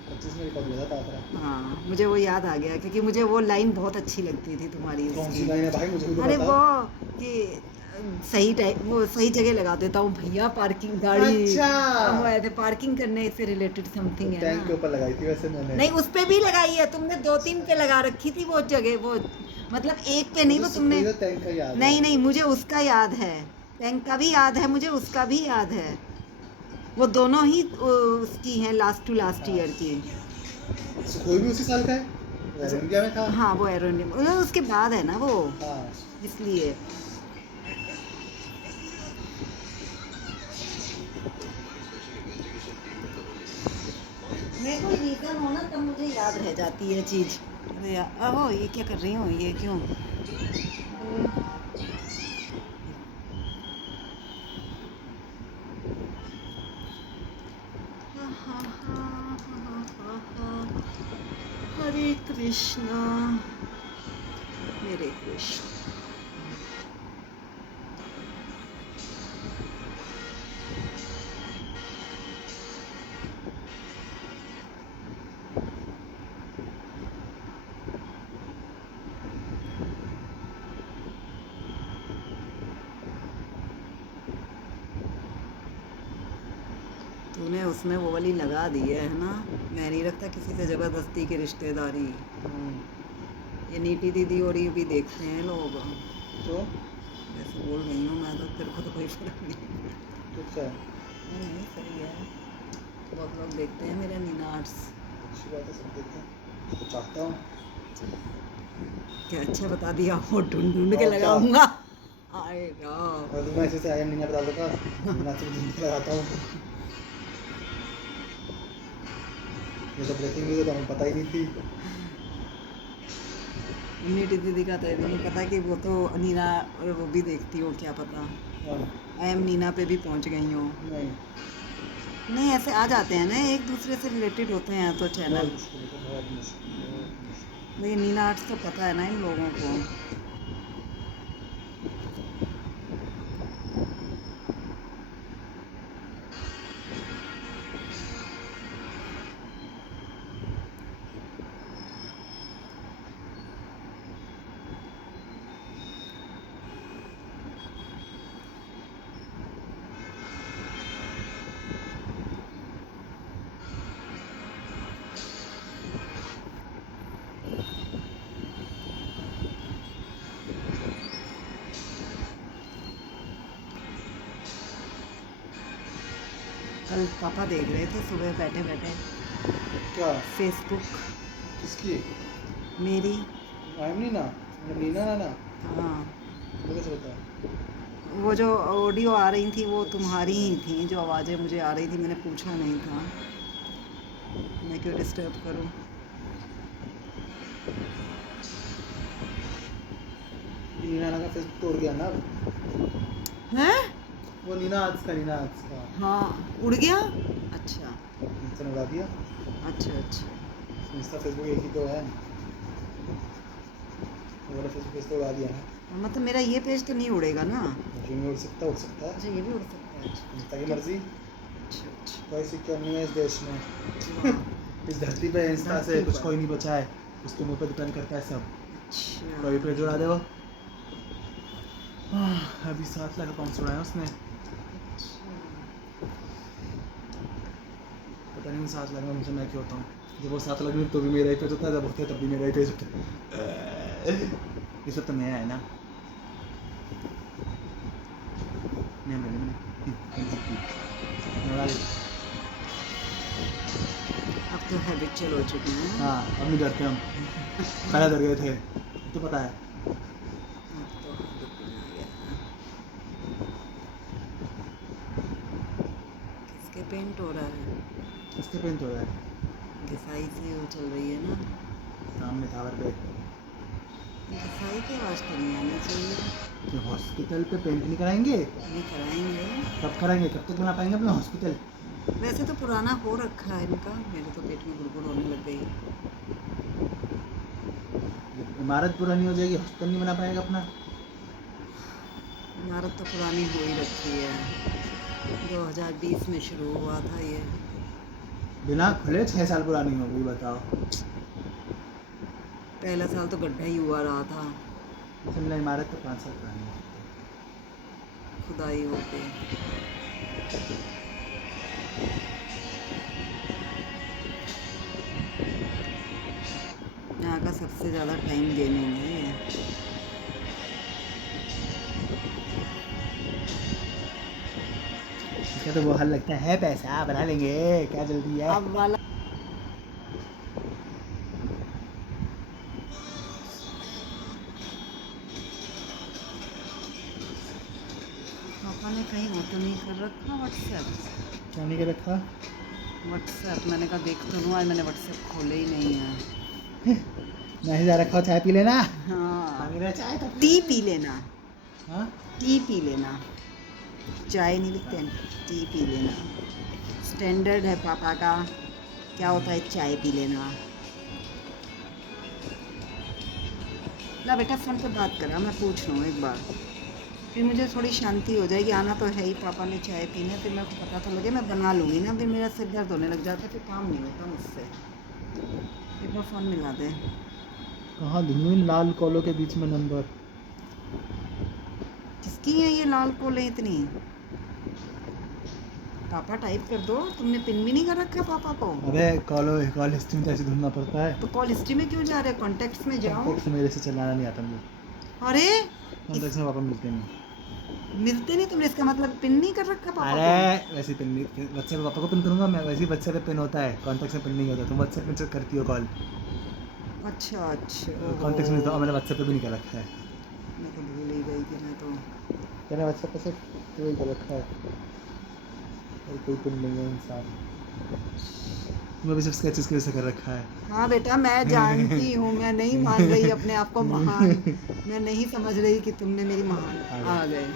25 मिनट का बोला था आपने। हाँ मुझे वो याद आ गया क्योंकि मुझे वो लाइन बहुत अच्छी लगती थी तुम्हारी कौन सी उसकी। लाइन है भाई, मुझे भी तो अरे बता। वो कि सही टाइम वो सही जगह लगा देता हूँ भैया पार्किंग गाड़ी। अच्छा। वो ऐसे पार्किंग करने से रिलेटेड समथिंग है टैंक के ना। ऊपर लगाई थी वैसे मैंने। नहीं उस पे भी लगाई है तुमने, 2-3 पे लगा रखी थी वो जगह, वो मतलब एक पे नहीं, वो मुझे तुमने। सुखदेव टैंक का याद नहीं है। नहीं मुझे उसका याद है, टैंक का भी याद है मुझे, उसका भी याद है। वो दोनों ही उसकी हैं लास्ट टू लास्ट ईयर की। सुखोई भी उसी साल का है, वो एयर इंडिया में था। हाँ वो एरो इंडिया उसके बाद है ना वो, हाँ। इसलिए। मेरे को रीजन हो ना तब मुझे याद रह जाती है चीज। अरे यार ओहो ये क्या कर रही हूँ, ये क्यों। हरे कृष्णा मेरे कृष्ण। तूने उसमें वो वाली लगा दी है ना, मैं नहीं रखता किसी से जबरदस्ती की रिश्तेदारी। ये नीटी दीदी और ये भी देखते हैं लोग, तो वैसे बोल रही हूँ मैं, तो तेरे को तो कोई फर्क नहीं। तो क्या है? नहीं सही है, बहुत लोग देखते हैं मेरे नीना आर्ट्स। अच्छी बात है, सब देखते हैं, तो चाहता हूँ। क्या अच्छा बता दिया, वो ढूंढ ढूंढ के और क्या? लगाऊंगा। आएगा और मैं ऐसे आई एम नीना बता दूँगा, नीना से ढूंढ के लगाता हूँ। ये तो ब्रेकिंग न्यूज़ है, तो हमें पता ही नहीं थी। नीटी दीदी का तो ये भी नहीं पता कि वो तो नीना और वो भी देखती हो, क्या पता हाँ, आई एम नीना पे भी पहुंच गई हो। नहीं, नहीं ऐसे आ जाते हैं ना, एक दूसरे से रिलेटेड होते हैं तो चैनल। बहुत मुश्किल है, बहुत मुश्किल, बहुत मुश्किल। लेकिन नीना आर्ट्स तो पता है ना इन लोगों को। कल पापा देख रहे थे सुबह बैठे बैठे क्या? फेसबुक किसकी? मेरी। आई एम नीना, मतलब नीना नाना, हाँ तुम्हें कैसे पता? वो जो ऑडियो आ रही थी वो तुम्हारी ही थी, जो आवाज़ें मुझे आ रही थी, मैंने पूछा नहीं था, मैं क्यों डिस्टर्ब करूं। ये नीना नाना का फेसबुक तोड़ गया ना? हैं? वो नीना आर्ट्स का, नीना आर्ट्स का हाँ उड़ गया। अच्छा इंस्टा ने उड़ा दिया। अच्छा अच्छा। इंस्टा फेसबुक एक ही तो है, वो वाला फेसबुक पेज तो उड़ा दिया है। मतलब मेरा ये पेज तो नहीं उड़ेगा ना। मुझे नहीं उड़ सकता, उड़ सकता है, अच्छा ये भी उड़ सकता है। अच्छा जितना की मर्जी। अच्छा अच्छा। कोई सिक्योर नहीं है इस देश में। वाह, इस धरती पे इंस्टा से धरती कुछ पर। कोई नहीं बचा है, उसके मुंह पे डिपेंड करता है सब। अच्छा कोई पेज उड़ा दे वो। अभी 7 लाख अकाउंट्स उड़ाए उसने, पता नहीं 7 लाख में मुझे मैं क्यों होता हूँ। जब वो 7 लाख में तो भी मेरा ही पेज होता है, जब होता है तब भी मेरा ही पेज होता है। इस वक्त तो नया है ना। नहीं अब तो हैबिचुअल हो चुके हैं। हाँ अब नहीं डरते हम, पहले डर गए थे, तो पता है। अब तो habitual हो गया। किसके पेंट हो रहा है? इसके पेंट हो रहा है घिसाई से वो चल रही है ना। सामने टावर पे। घिसाई की आवाज़ तो नहीं आनी चाहिए। कि हॉस्पिटल पे पेंट नहीं कराएंगे? नहीं कराएंगे। कब कराएंगे, कब तक बना पाएंगे अपना हॉस्पिटल? वैसे तो पुराना हो रखा है इनका, मेरे तो पेट में गुड़गुड़ होने लग गई। इमारत पुरानी हो जाएगी, हॉस्टल नहीं बना पाएगा अपना। इमारत तो पुरानी हो ही रखी है, 2020 में शुरू हुआ था ये। बिना खुले 6 साल पुरानी हो गई, बताओ। पहला साल तो गड्ढा ही हुआ रहा था, चल इमारत तो 5 साल पुरानी है। खुदाई हो गई। यहाँ का सबसे ज़्यादा टाइम गेमिंग है ये। इसका तो वो हल लगता है, पैसा बना लेंगे, क्या जल्दी है। अब वाला पापा ने कहीं वो तो नहीं कर रखा व्हाट्सएप। क्या नहीं कर रखा? व्हाट्सएप मैंने कहा देख तो लूँ, आज मैंने व्हाट्सएप खोले ही नहीं है। मैसेज आ रखा हो, चाय पी लेना। हाँ, मेरा चाय तो टी पी लेना। हाँ, टी पी लेना, चाय नहीं लिखते हैं, टी पी लेना। स्टैंडर्ड है पापा का, क्या होता है चाय पी लेना। ला बेटा फ़ोन पे बात करा, मैं पूछ लूँ एक बार, फिर मुझे थोड़ी शांति हो जाएगी। आना तो है ही पापा ने चाय पीने, फिर मेरे को पता तो लगे, मैं बना लूँगी ना, फिर मेरा सिर दर्द होने लग जाता है, फिर काम नहीं होता मुझसे। एक बार फ़ोन मिला दे। कहाँ ढूंढूं लाल कॉलों के बीच में नंबर? किसकी है ये लाल कोले इतनी? पापा टाइप कर दो, तुमने पिन भी नहीं कर रखा पापा को। अबे कॉल हिस्ट्री में कैसे ढूंढना पड़ता है? तो कॉल हिस्ट्री में क्यों जा रहे हैं, कॉन्टेक्ट्स में जाओ। कॉन्टेक्ट मेरे से चलाना नहीं आता मुझे। अरे कॉन्टेक्ट में पापा मिलते नहीं। मिलते नहीं, तुमने इसका मतलब पिन नहीं कर रखा पापा अरे वैसे पिन नहीं, बच्चे पे पापा को पिन करूंगा मैं, वैसे ही बच्चे पे पिन होता है, कॉन्टेक्ट में पिन नहीं होता। तुम व्हाट्सएप में करती हो कॉल, को। अच्छा अच्छा, कॉन्टेक्ट में तो मैंने व्हाट्सएप पे भी नहीं कर रखा है। मैं तो भूल ही गई कि मैं तो। मैंने व्हाट्सएप पे सिर्फ तो ही कर रखा है, और कोई पिन नहीं है इंसान। तुमने भी सिर्फ स्केचेस की वजह से कर रखा है। हाँ बेटा मैं जानती हूँ, मैं नहीं मान रही अपने आप को महान, मैं नहीं समझ रही कि तुमने मेरी महान। आ गए।